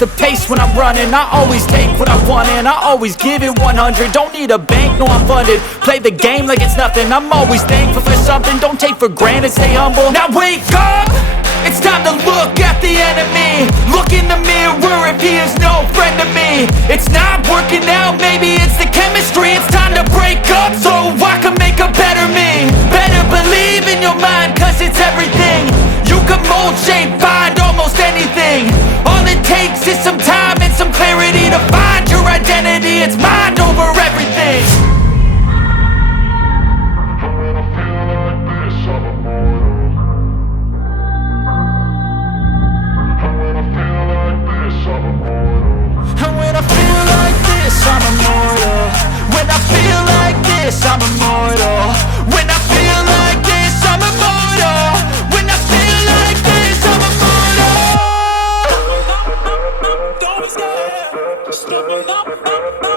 the pace when I'm running. I always take what I want and I always give it 100. Don't need a bank, no I'm funded. Play the game like it's nothing. I'm always thankful for something. Don't take for granted, stay humble. Now wake up, it's time to look at the enemy. Look in the mirror if he is no friend to me. It's not working out, maybe it's the chemistry. It's time to break up so I can make a better me. Better believe in your mind, cause it's everything. You can mold, shape, find almost anything. All it takes is some time and some clarity to find your identity. It's mind over everything. And when I feel like this, I'm immortal. When I feel like this, I'm immortal. When I feel like this, I'm immortal. When I feel like this, I'm immortal. Don't be scared, just step it up.